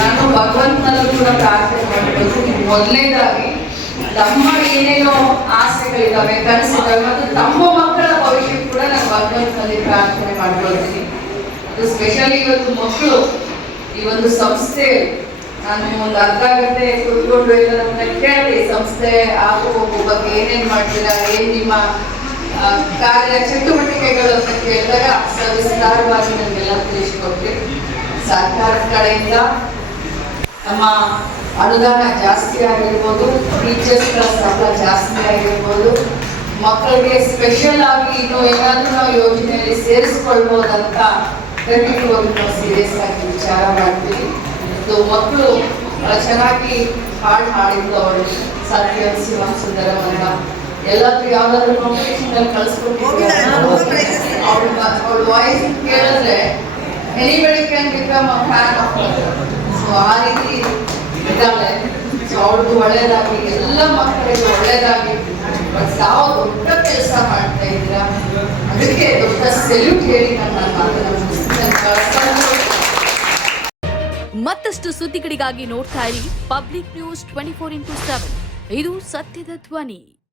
ನಾನು ಭಗವಂತನಲ್ಲೂ ಕೂಡ ಪ್ರಾರ್ಥನೆ ಮಾಡ್ಕೊಳ್ತೀನಿ. ಮೊದಲನೇದಾಗಿ ತಮ್ಮ ಏನೇನೋ ಆಸೆಗಳಿದ್ದಾವೆ, ಕನಸಿದ್ದಾವೆ ಮತ್ತು ತಮ್ಮ ಮಕ್ಕಳ ಭವಿಷ್ಯ ಕೂಡ ನಾನು ಭಗವಂತನಲ್ಲಿ ಪ್ರಾರ್ಥನೆ ಮಾಡ್ಕೊಳ್ತೀನಿ. ಅದು ಸ್ಪೆಷಲಿ ಇವತ್ತು ಮಕ್ಕಳು ಈ ಒಂದು ಸಂಸ್ಥೆ, ನಾನು ಒಂದು ಅರ್ಧ ಗಂಟೆ ಕೂತ್ಕೊಂಡು ಎಲ್ಲರನ್ನ ಕೇಳಿದೆ, ಸಂಸ್ಥೆ ಆಗೋ ಬಗ್ಗೆ ಏನೇನು ಮಾಡ್ತೀರಾ, ಏನ್ ನಿಮ್ಮ ಕಾರ್ಯ ಚಟುವಟಿಕೆಗಳು ಅಂತ ಕೇಳಿದಾಗ ಸವಿಸ್ತಾರವಾಗಿ ನಮಗೆಲ್ಲ ತಿಳಿಸಿಕೊಟ್ರಿ. ಸರ್ಕಾರದ ಕಡೆಯಿಂದ ನಮ್ಮ ಅನುದಾನ ಜಾಸ್ತಿ ಆಗಿರ್ಬೋದು, ಟೀಚರ್ಸ್ಗಳ ಸಂಬಳ ಜಾಸ್ತಿ ಆಗಿರ್ಬೋದು, ಮಕ್ಕಳಿಗೆ ಸ್ಪೆಷಲ್ ಆಗಿ ಇನ್ನು ಏನಾದರೂ ನಾವು ಯೋಜನೆಯಲ್ಲಿ ಸೇರಿಸ್ಕೊಳ್ಬೋದಂತ ಖಂಡಿತವಾಗಿ ನಾವು ಸೀರಿಯಸ್ ಆಗಿ ವಿಚಾರ ಮಾಡ್ತೀವಿ. ಮಕ್ಕಳು ಚೆನ್ನಾಗಿ ಹಾಡಿದ್ದು ಅವಳು ಸತ್ಯ ಶಿವಂ ಸುಂದರಂ ಅಂತ ಎಲ್ಲಾದ್ರೂ ಯಾವ್ದಾದ್ರು ಕಾಂಪಿಟೇಷನ್ ಅಲ್ಲಿ ಕಳಿಸ್ಕೊಟ್ಟಿದ್ದಾರೆ. ಅವಳ ವಾಯ್ಸ್ ಕೇಳಿದ್ರೆ anybody can become a fan of her. So ಆ ರೀತಿ ಇದ್ದಾಳೆ. ಸೊ ಅವಳಿಗೂ ಒಳ್ಳೇದಾಗಿ, ಎಲ್ಲ ಮಕ್ಕಳಿಗೂ ಒಳ್ಳೇದಾಗಿ. ಬಟ್ ತಾವು ದೊಡ್ಡ ಕೆಲಸ ಮಾಡ್ತಾ ಇದ್ದೀರಾ, ಅದಕ್ಕೆ ದೊಡ್ಡ ಸೆಲ್ಯೂಟ್ ಹೇಳಿ ನನ್ನ ಮಾತನ್ನು ಮುಗಿಸ್ತೀನಿ. ಮತ್ತಷ್ಟು ಸುದ್ದಿಗಳಿಗಾಗಿ ನೋಡ್ತಾ ಇರಿ ಪಬ್ಲಿಕ್ ನ್ಯೂಸ್ 24x7. ಇದು ಸತ್ಯದ ಧ್ವನಿ.